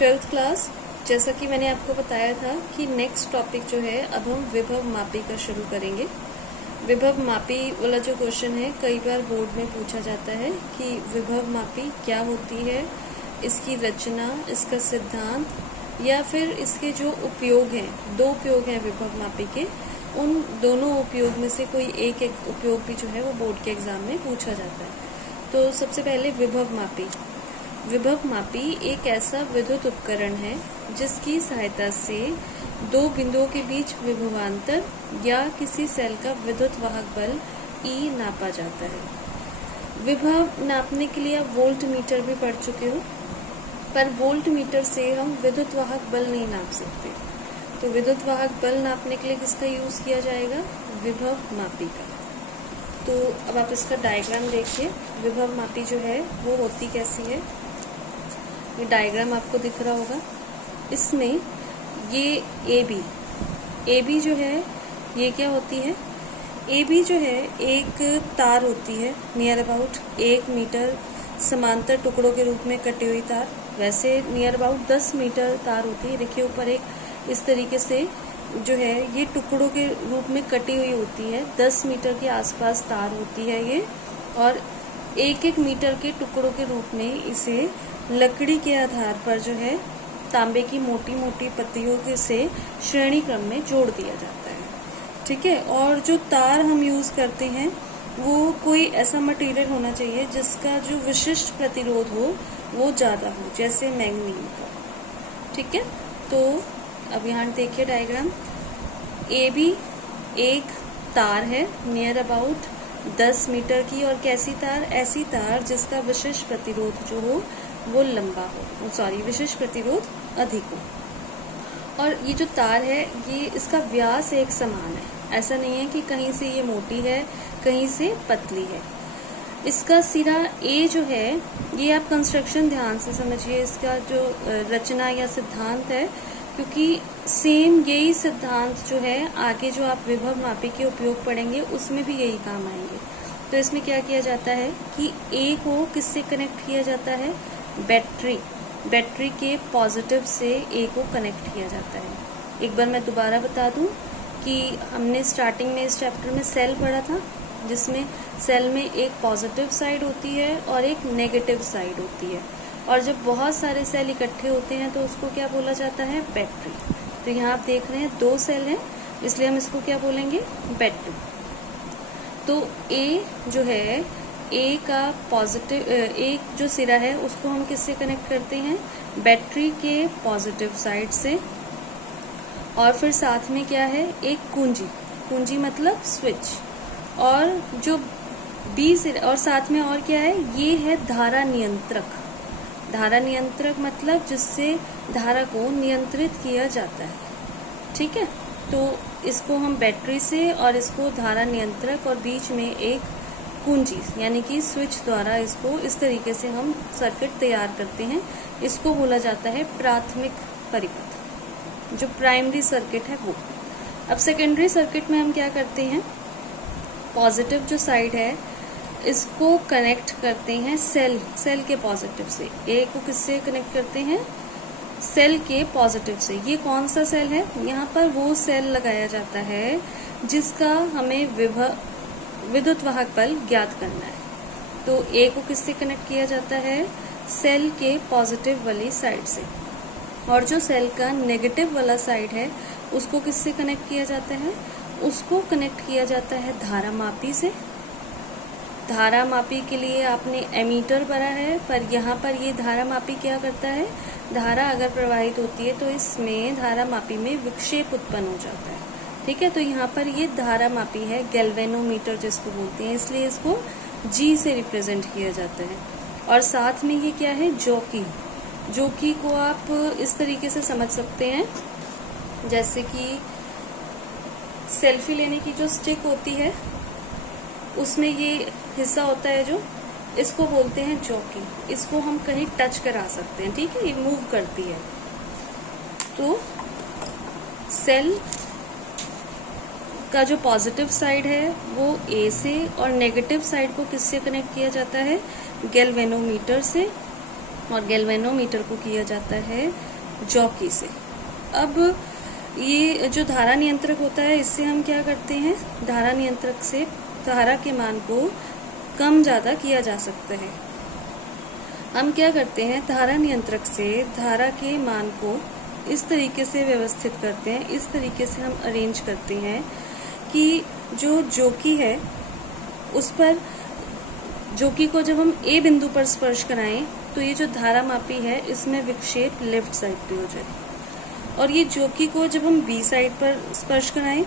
Twelfth class, जैसा कि मैंने आपको बताया था कि नेक्स्ट टॉपिक जो है अब हम विभव मापी का शुरू करेंगे। विभव मापी वाला जो क्वेश्चन है कई बार बोर्ड में पूछा जाता है कि विभव मापी क्या होती है, इसकी रचना, इसका सिद्धांत या फिर इसके जो उपयोग हैं। दो उपयोग हैं विभव मापी के, उन दोनों उपयोग में से कोई एक उपयोग भी जो है वो बोर्ड के एग्जाम में पूछा जाता है। तो सबसे पहले विभव मापी। विभव मापी एक ऐसा विद्युत उपकरण है जिसकी सहायता से दो बिंदुओं के बीच विभवांतर या किसी सेल का विद्युत वाहक बल E नापा जाता है। विभव नापने के लिए आप वोल्ट मीटर भी पढ़ चुके हो, पर वोल्ट मीटर से हम विद्युत वाहक बल नहीं नाप सकते। तो विद्युत वाहक बल नापने के लिए किसका यूज किया जाएगा? विभव मापी का। तो अब आप इसका डायग्राम देखिए। विभव मापी जो है वो होती कैसी है, ये डायग्राम आपको दिख रहा होगा। इसमें ये ए बी जो है ये क्या होती है? ए बी जो है एक तार होती है, नियर अबाउट 1 मीटर समांतर टुकड़ों के रूप में कटी हुई तार। वैसे नियर अबाउट 10 मीटर तार होती है। देखिए ऊपर एक इस तरीके से जो है ये टुकड़ों के रूप में कटी हुई होती है। 10 मीटर के आसपास तार होती है ये, और 1-1 मीटर के टुकड़ों के रूप में इसे लकड़ी के आधार पर जो है तांबे की मोटी मोटी पत्तियों के से श्रेणी क्रम में जोड़ दिया जाता है। ठीक है। और जो तार हम यूज करते हैं वो कोई ऐसा मटेरियल होना चाहिए जिसका जो विशिष्ट प्रतिरोध हो वो ज्यादा हो, जैसे मैग्नीज का। ठीक है। तो अब यहाँ देखिए डायग्राम। ए बी एक तार है नियर अबाउट 10 मीटर की, और कैसी तार? ऐसी तार जिसका विशिष्ट प्रतिरोध जो हो वो लंबा हो, विशिष्ट प्रतिरोध अधिक हो। और ये जो तार है ये इसका व्यास एक समान है, ऐसा नहीं है कि कहीं से ये मोटी है कहीं से पतली है। इसका सिरा ए जो है ये आप कंस्ट्रक्शन ध्यान से समझिए, इसका जो रचना या सिद्धांत है, क्योंकि सेम यही सिद्धांत जो है आगे जो आप विभव मापी के उपयोग पढ़ेंगे उसमें भी यही काम आएंगे। तो इसमें क्या किया जाता है कि ए को किससे कनेक्ट किया जाता है? बैटरी के पॉजिटिव से ए को कनेक्ट किया जाता है। एक बार मैं दोबारा बता दूं कि हमने स्टार्टिंग में इस चैप्टर में सेल पढ़ा था, जिसमें सेल में एक पॉजिटिव साइड होती है और एक नेगेटिव साइड होती है, और जब बहुत सारे सेल इकट्ठे होते हैं तो उसको क्या बोला जाता है? बैटरी। तो यहाँ आप देख रहे हैं 2 सेल हैं, इसलिए हम इसको क्या बोलेंगे? बैटरी। तो ए जो है, ए का पॉजिटिव, एक जो सिरा है उसको हम किससे कनेक्ट करते हैं? बैटरी के पॉजिटिव साइड से। और फिर साथ में क्या है? एक कुंजी मतलब स्विच। और जो बी सिरा, और साथ में और क्या है? ये है धारा नियंत्रक। धारा नियंत्रक मतलब जिससे धारा को नियंत्रित किया जाता है। ठीक है। तो इसको हम बैटरी से और इसको धारा नियंत्रक और बीच में एक कुंजी यानी कि स्विच द्वारा इसको इस तरीके से हम सर्किट तैयार करते हैं। इसको बोला जाता है प्राथमिक परिपथ, जो प्राइमरी सर्किट है वो। अब सेकेंडरी सर्किट में हम क्या करते हैं? पॉजिटिव जो साइड है इसको कनेक्ट करते हैं सेल के पॉजिटिव से। ए को किससे कनेक्ट करते हैं? सेल के पॉजिटिव से। ये कौन सा सेल है? यहाँ पर वो सेल लगाया जाता है जिसका हमें विद्युत वाहक बल ज्ञात करना है। तो ए को किससे कनेक्ट किया जाता है? सेल के पॉजिटिव वाली साइड से। और जो सेल का नेगेटिव वाला साइड है उसको किससे कनेक्ट किया जाता है? उसको कनेक्ट किया जाता है धारा मापी से। धारा मापी के लिए आपने एमीटर पढ़ा है, पर यहाँ पर ये धारा मापी क्या करता है? धारा अगर प्रवाहित होती है तो इसमें धारा मापी में विक्षेप उत्पन्न हो जाता है। ठीक है। तो यहाँ पर ये धारा मापी है, गैल्वेनोमीटर जिसको बोलते हैं, इसलिए इसको G से रिप्रेजेंट किया जाता है। और साथ में ये क्या है? जॉकी को आप इस तरीके से समझ सकते हैं जैसे कि सेल्फी लेने की जो स्टिक होती है उसमें ये हिस्सा होता है जो, इसको बोलते हैं जॉकी। इसको हम कहीं टच करा सकते हैं। ठीक है। ये मूव करती है। तो सेल का जो पॉजिटिव साइड है वो ए से, और नेगेटिव साइड को किससे कनेक्ट किया जाता है? गैल्वेनोमीटर से। और गैल्वेनोमीटर को किया जाता है जॉकी से। अब ये जो धारा नियंत्रक होता है, इससे हम क्या करते हैं, धारा नियंत्रक से धारा के मान को कम ज्यादा किया जा सकता है। हम क्या करते हैं, धारा नियंत्रक से धारा के मान को इस तरीके से व्यवस्थित करते हैं, इस तरीके से हम अरेंज करते हैं कि जो जॉकी है उस पर, जॉकी को जब हम ए बिंदु पर स्पर्श कराएं तो ये जो धारा मापी है इसमें विक्षेप लेफ्ट साइड पे हो जाए, और ये जॉकी को जब हम बी साइड पर स्पर्श कराएं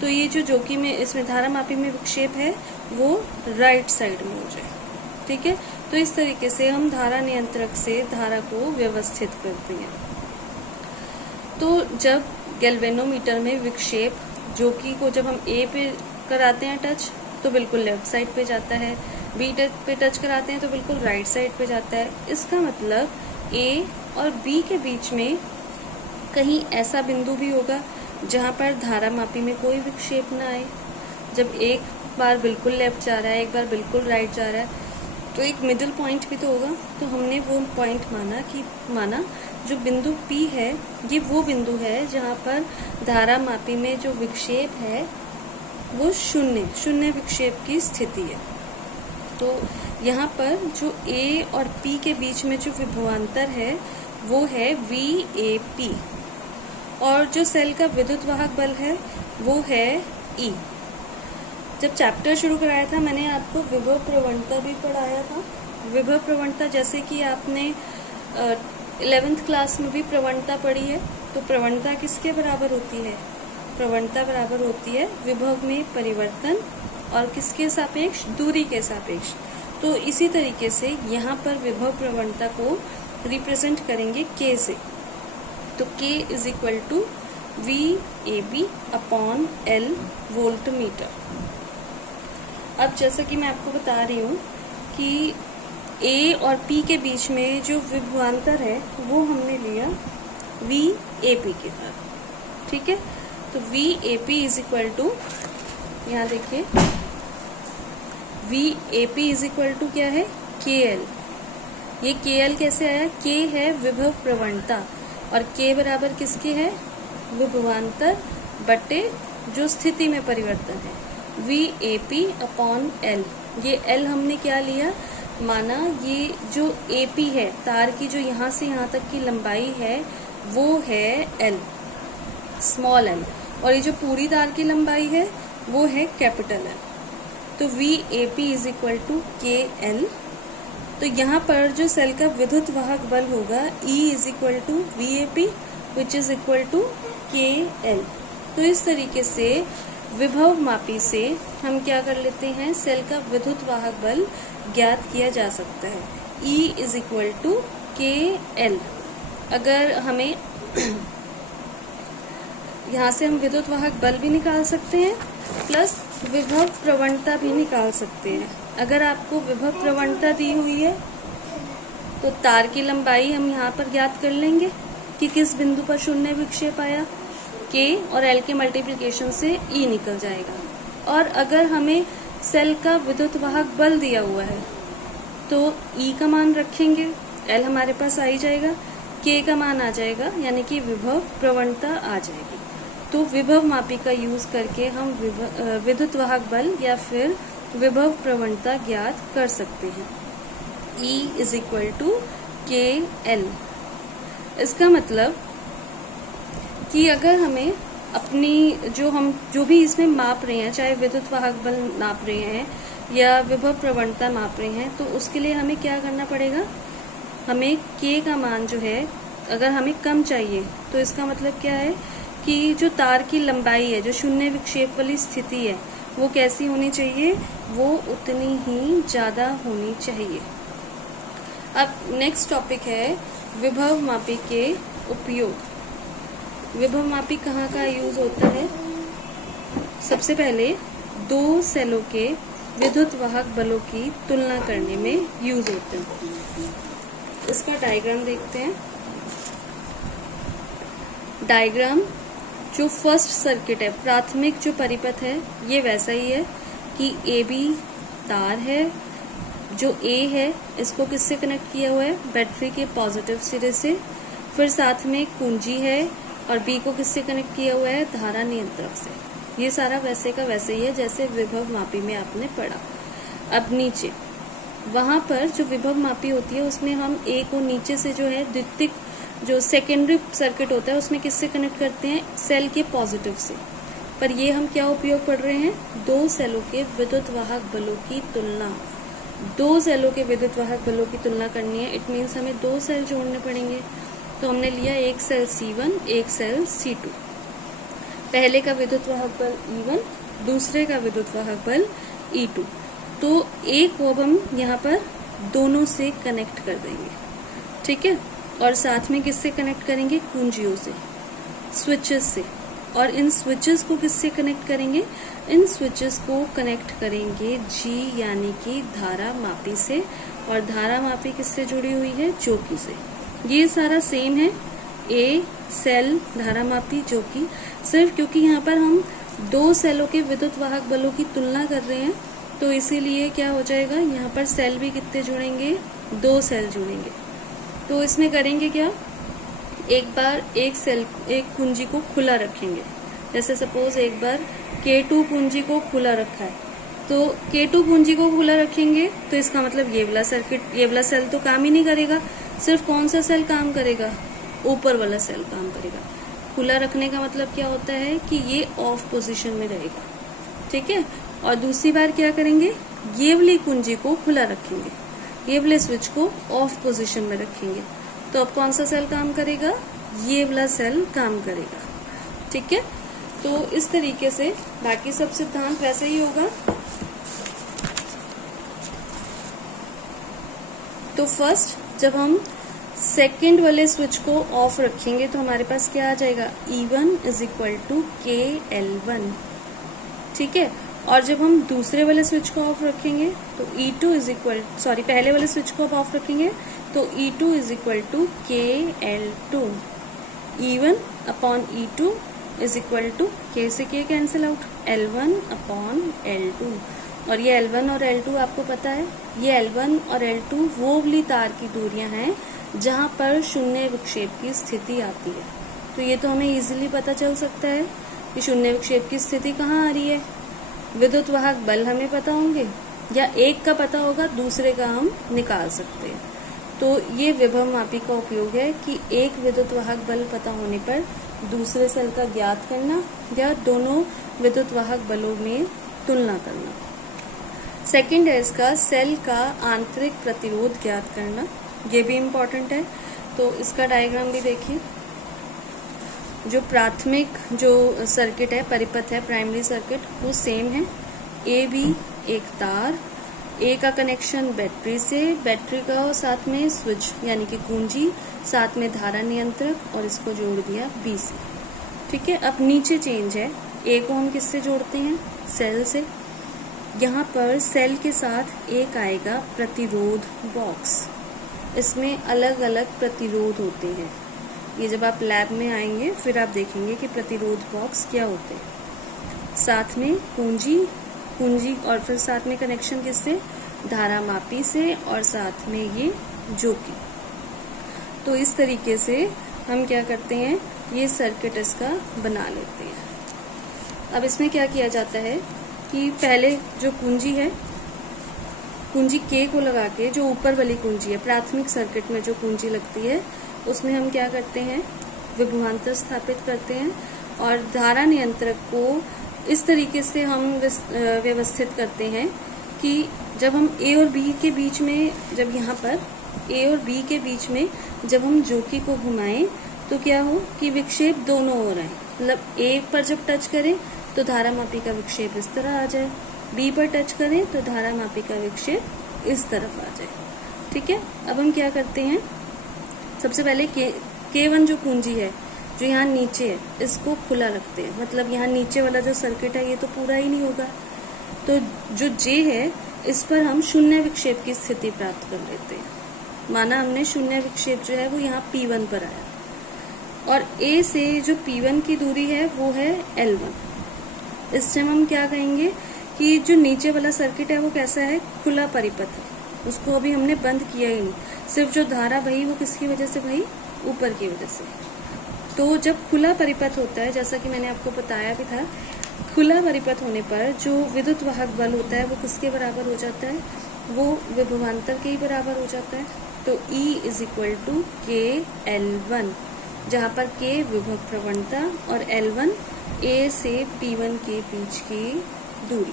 तो ये जो जॉकी में इसमें धारा मापी में विक्षेप है वो राइट साइड में हो जाए। ठीक है, तो इस तरीके से हम धारा नियंत्रक से धारा को व्यवस्थित करते हैं। तो जब गैल्वेनोमीटर में विक्षेप जॉकी को जब हम ए पे कराते हैं टच तो बिल्कुल लेफ्ट साइड पे जाता है, बी पे टच कराते हैं तो बिल्कुल राइट साइड पे जाता है। इसका मतलब ए और बी के बीच में कहीं ऐसा बिंदु भी होगा जहां पर धारा मापी में कोई विक्षेप ना आए। जब एक बार बिल्कुल लेफ्ट जा रहा है, एक बार बिल्कुल राइट जा रहा है, तो एक मिडिल पॉइंट भी तो होगा। तो हमने वो पॉइंट माना जो बिंदु P है, ये वो बिंदु है जहां पर धारा मापी में जो विक्षेप है वो शून्य विक्षेप की स्थिति है। तो यहाँ पर जो A और P के बीच में जो विभवांतर है वो है VAP, और जो सेल का विद्युत वाहक बल है वो है E। जब चैप्टर शुरू कराया था मैंने आपको विभव प्रवणता भी पढ़ाया था। विभव प्रवणता जैसे कि आपने 11th क्लास में भी प्रवणता पढ़ी है, तो प्रवणता किसके बराबर होती है, प्रवणता बराबर होती है विभव में परिवर्तन और किसके सापेक्ष, दूरी के सापेक्ष। तो इसी तरीके से यहाँ पर विभव प्रवणता को रिप्रेजेंट करेंगे K से। तो K is equal to VAB upon L volt meter. अब जैसा कि मैं आपको बता रही हूँ कि A और P के बीच में जो विभवांतर है वो हमने लिया VAP के साथ। ठीक है, तो VAP इज इक्वल टू, यहाँ देखिए VAP इज इक्वल टू क्या है, KL। ये KL कैसे आया, K है विभव प्रवणता और K बराबर किसके है, विभवांतर बटे जो स्थिति में परिवर्तन है, VAP अपॉन L। ये L हमने क्या लिया, माना ये जो AP है, तार की जो यहाँ से यहाँ तक की लंबाई है वो है L, स्मॉल l, और ये जो पूरी तार की लंबाई है वो है कैपिटल L। तो VAP is equal to KL। तो यहाँ पर जो सेल का विद्युत वाहक बल होगा E is equal to VAP which is equal to KL। तो इस तरीके से विभव मापी से हम क्या कर लेते हैं, सेल का विद्युत वाहक बल ज्ञात किया जा सकता है। E is equal to KL। अगर हमें यहाँ से हम विद्युत वाहक बल भी निकाल सकते हैं प्लस विभव प्रवणता भी निकाल सकते हैं। अगर आपको विभव प्रवणता दी हुई है तो तार की लंबाई हम यहाँ पर ज्ञात कर लेंगे कि किस बिंदु पर शून्य विक्षेप आया, K और L के मल्टीप्लिकेशन से E निकल जाएगा। और अगर हमें सेल का विद्युत वाहक बल दिया हुआ है तो E का मान रखेंगे, L हमारे पास आ ही जाएगा, K का मान आ जाएगा, यानी कि विभव प्रवणता आ जाएगी। तो विभव मापी का यूज करके हम विद्युत वाहक बल या फिर विभव प्रवणता ज्ञात कर सकते हैं। E is equal to KL। इसका मतलब कि अगर हमें अपनी जो भी इसमें माप रहे हैं, चाहे विद्युत वाहक बल नाप रहे हैं या विभव प्रवणता माप रहे हैं, तो उसके लिए हमें क्या करना पड़ेगा, हमें K का मान जो है अगर हमें कम चाहिए तो इसका मतलब क्या है कि जो तार की लंबाई है, जो शून्य विक्षेप वाली स्थिति है, वो कैसी होनी चाहिए, वो उतनी ही ज्यादा होनी चाहिए। अब नेक्स्ट टॉपिक है विभव मापी के उपयोग। विभव मापी कहाँ का यूज होता है, सबसे पहले दो सेलों के विद्युत वाहक बलों की तुलना करने में यूज होते हैं। इसका डायग्राम देखते हैं। डायग्राम जो फर्स्ट सर्किट है, प्राथमिक जो परिपथ है, ये वैसा ही है कि AB तार है, जो ए है इसको किससे कनेक्ट किया हुआ है, बैटरी के पॉजिटिव सिरे से, फिर साथ में कुंजी है, और बी को किससे कनेक्ट किया हुआ है, धारा नियंत्रक से। ये सारा वैसे का वैसे ही है जैसे विभव मापी में आपने पढ़ा। अब नीचे वहां पर जो विभव मापी होती है उसमें हम ए को नीचे से जो है द्वितीयक जो सेकेंडरी सर्किट होता है उसमें किससे कनेक्ट करते हैं, सेल के पॉजिटिव से। पर ये हम क्या उपयोग पढ़ रहे हैं, दो सेलों के विद्युत वाहक बलों की तुलना। दो सेलों के विद्युत वाहक बलों की तुलना करनी है, इट मीन्स हमें दो सेल जोड़ने पड़ेंगे। तो हमने लिया एक सेल C1, एक सेल C2। पहले का विद्युत वाहक बल E1, दूसरे का विद्युत वाहक बल E2। तो एक को अब हम यहाँ पर दोनों से कनेक्ट कर देंगे, ठीक है। और साथ में किससे कनेक्ट करेंगे, कुंजियों से, स्विचेस से। और इन स्विचेस को किससे कनेक्ट करेंगे, इन स्विचेस को कनेक्ट करेंगे G यानी कि धारा मापी से। और धारा मापी किससे जुड़ी हुई है, जोकी से। ये सारा सेम है, ए सेल धारा मापी जोकी। सिर्फ क्योंकि यहाँ पर हम दो सेलों के विद्युत वाहक बलों की तुलना कर रहे हैं तो इसीलिए क्या हो जाएगा, यहाँ पर सेल भी कितने जुड़ेंगे, दो सेल जुड़ेंगे। तो इसमें करेंगे क्या, एक बार एक कुंजी को खुला रखेंगे। जैसे सपोज एक बार K2 कुंजी को खुला रखा है, तो K2 कुंजी को खुला रखेंगे तो इसका मतलब ये वाला सेल तो काम ही नहीं करेगा। सिर्फ कौन सा सेल काम करेगा, ऊपर वाला सेल काम करेगा। खुला रखने का मतलब क्या होता है कि ये ऑफ पोजीशन में रहेगा, ठीक है। और दूसरी बार क्या करेंगे, ये वाली कुंजी को खुला रखेंगे, ये वाले स्विच को ऑफ पोजीशन में रखेंगे। तो अब कौन सा सेल काम करेगा, ये वाला सेल काम करेगा, ठीक है। तो इस तरीके से बाकी सब सिद्धांत वैसे ही होगा। तो फर्स्ट जब हम सेकेंड वाले स्विच को ऑफ रखेंगे तो हमारे पास क्या आ जाएगा, E1 = KL1, ठीक है। और जब हम दूसरे वाले स्विच को ऑफ रखेंगे तो पहले वाले स्विच को ऑफ रखेंगे तो E2 = KL2। E1/E2 = K से K कैंसिल आउट, L1/L2। और ये L1 और L2 आपको पता है, ये L1 और L2 वो वाली तार की दूरियां हैं जहां पर शून्य विक्षेप की स्थिति आती है। तो ये तो हमें इजीली पता चल सकता है कि शून्य विक्षेप की स्थिति कहाँ आ रही है। विद्युत वाहक बल हमें पता होंगे, या एक का पता होगा दूसरे का हम निकाल सकते हैं। तो ये विभव मापी का उपयोग है कि एक विद्युत वाहक बल पता होने पर दूसरे सेल का ज्ञात करना या दोनों विद्युत वाहक बलों में तुलना करना। सेकंड है इसका सेल का आंतरिक प्रतिरोध ज्ञात करना, ये भी इम्पोर्टेंट है। तो इसका डायग्राम भी देखिए। जो प्राथमिक जो सर्किट है, परिपथ है, प्राइमरी सर्किट, वो सेम है। ए बी एक तार, ए का कनेक्शन बैटरी से, बैटरी का साथ में स्विच यानी कि कुंजी, साथ में धारा नियंत्रक, और इसको जोड़ दिया बी से, ठीक है। अब नीचे चेंज है, ए को हम किससे जोड़ते हैं, सेल से। यहाँ पर सेल के साथ एक आएगा प्रतिरोध बॉक्स। इसमें अलग अलग प्रतिरोध होते हैं। ये जब आप लैब में आएंगे फिर आप देखेंगे कि प्रतिरोध बॉक्स क्या होते हैं। साथ में कुंजी और फिर साथ में कनेक्शन किससे, धारा मापी से, और साथ में ये जोकी। तो इस तरीके से हम क्या करते हैं, ये सर्किट इसका बना लेते हैं। अब इसमें क्या किया जाता है कि पहले जो कुंजी है, कुंजी K को लगा के, जो ऊपर वाली कुंजी है प्राथमिक सर्किट में जो कुंजी लगती है, उसमें हम क्या करते हैं, विभवांतर स्थापित करते हैं। और धारा नियंत्रक को इस तरीके से हम व्यवस्थित करते हैं कि जब हम A और B के बीच में, जब यहाँ पर A और B के बीच में जब हम जोकी को घुमाएं तो क्या हो कि विक्षेप दोनों हो रहे हैं। मतलब A पर जब टच करें तो धारा मापी का विक्षेप इस तरह आ जाए, बी पर टच करें तो धारा मापी का विक्षेप इस तरफ आ जाए, ठीक है। अब हम क्या करते हैं, सबसे पहले K1 जो कुंजी है जो यहाँ नीचे है इसको खुला रखते हैं। मतलब यहाँ नीचे वाला जो सर्किट है ये तो पूरा ही नहीं होगा, तो जो J है इस पर हम शून्य विक्षेप की स्थिति प्राप्त कर लेते हैं। माना हमने शून्य विक्षेप जो है वो यहाँ P1 पर आया, और A से जो P1 की दूरी है वो है L1। इस टाइम हम क्या कहेंगे कि जो नीचे वाला सर्किट है वो कैसा है, खुला परिपथ है। उसको अभी हमने बंद किया ही नहीं, सिर्फ जो धारा बही वो किसकी वजह से बही, ऊपर की वजह से। तो जब खुला परिपथ होता है, जैसा कि मैंने आपको बताया भी था, खुला परिपथ होने पर जो विद्युत वाहक बल होता है वो किसके बराबर हो जाता है, वो विभवांतर के ही बराबर हो जाता है। तो E इज इक्वल टू के L1, जहाँ पर K विभव प्रवणता और L1 A से P1 के बीच की दूरी।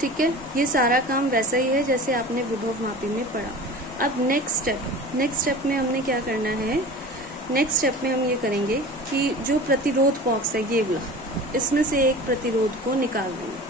ठीक है, ये सारा काम वैसा ही है जैसे आपने विभव मापी में पढ़ा। अब नेक्स्ट स्टेप में हमने क्या करना है, नेक्स्ट स्टेप में हम ये करेंगे कि जो प्रतिरोध बॉक्स है ये वाला, इसमें से एक प्रतिरोध को निकाल देंगे।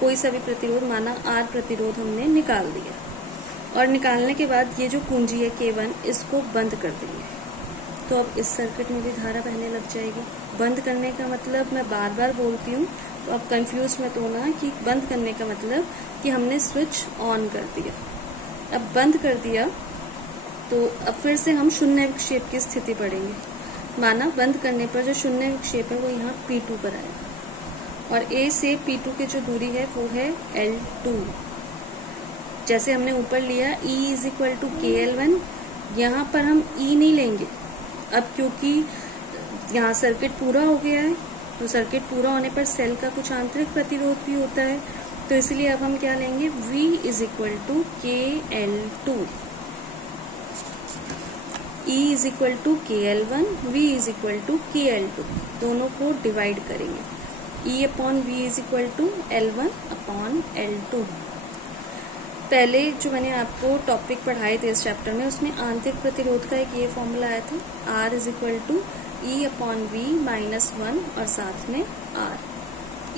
कोई सा भी प्रतिरोध, माना R प्रतिरोध हमने निकाल दिया, और निकालने के बाद ये जो कुंजी है K1, इसको बंद कर देंगे। तो अब इस सर्किट में भी धारा बहने लग जाएगी। बंद करने का मतलब, मैं बार बार बोलती हूँ तो अब कंफ्यूज मत होना कि बंद करने का मतलब कि हमने स्विच ऑन कर दिया। अब बंद कर दिया तो अब फिर से हम शून्य विक्षेप की स्थिति पढ़ेंगे। माना बंद करने पर जो शून्य विक्षेप है वो यहाँ P2 पर आएगा, और A से P2 की जो दूरी है वो है L2। जैसे हमने ऊपर लिया E इज इक्वल टू के L1, यहाँ पर हम E नहीं लेंगे अब, क्योंकि यहाँ सर्किट पूरा हो गया है। तो सर्किट पूरा होने पर सेल का कुछ आंतरिक प्रतिरोध भी होता है, तो इसलिए अब हम क्या लेंगे, V इज इक्वल टू के L2। E is equal to के L1, V is equal to के L2, दोनों को डिवाइड करेंगे। E upon V is equal to L1 upon L2। पहले जो मैंने आपको टॉपिक पढ़ाए थे इस चैप्टर में, उसमें आंतरिक प्रतिरोध का एक ये फॉर्मूला आया था, R is equal to E upon V minus 1 और साथ में R।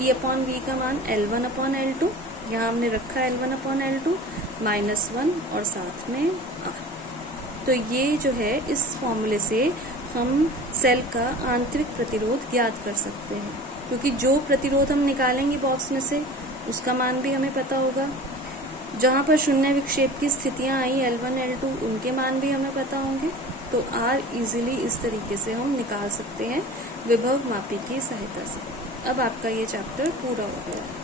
E अपॉन V का मान L1 अपॉन L2, यहाँ हमने रखा L1 अपॉन L2 माइनस 1 और साथ में R। तो ये जो है, इस फॉर्मूले से हम सेल का आंतरिक प्रतिरोध ज्ञात कर सकते हैं, क्योंकि जो प्रतिरोध हम निकालेंगे बॉक्स में से उसका मान भी हमें पता होगा। जहाँ पर शून्य विक्षेप की स्थितियां आई L1 L2, उनके मान भी हमें पता होंगे। तो R इजीली इस तरीके से हम निकाल सकते हैं विभव मापी की सहायता से। अब आपका ये चैप्टर पूरा हो गया है।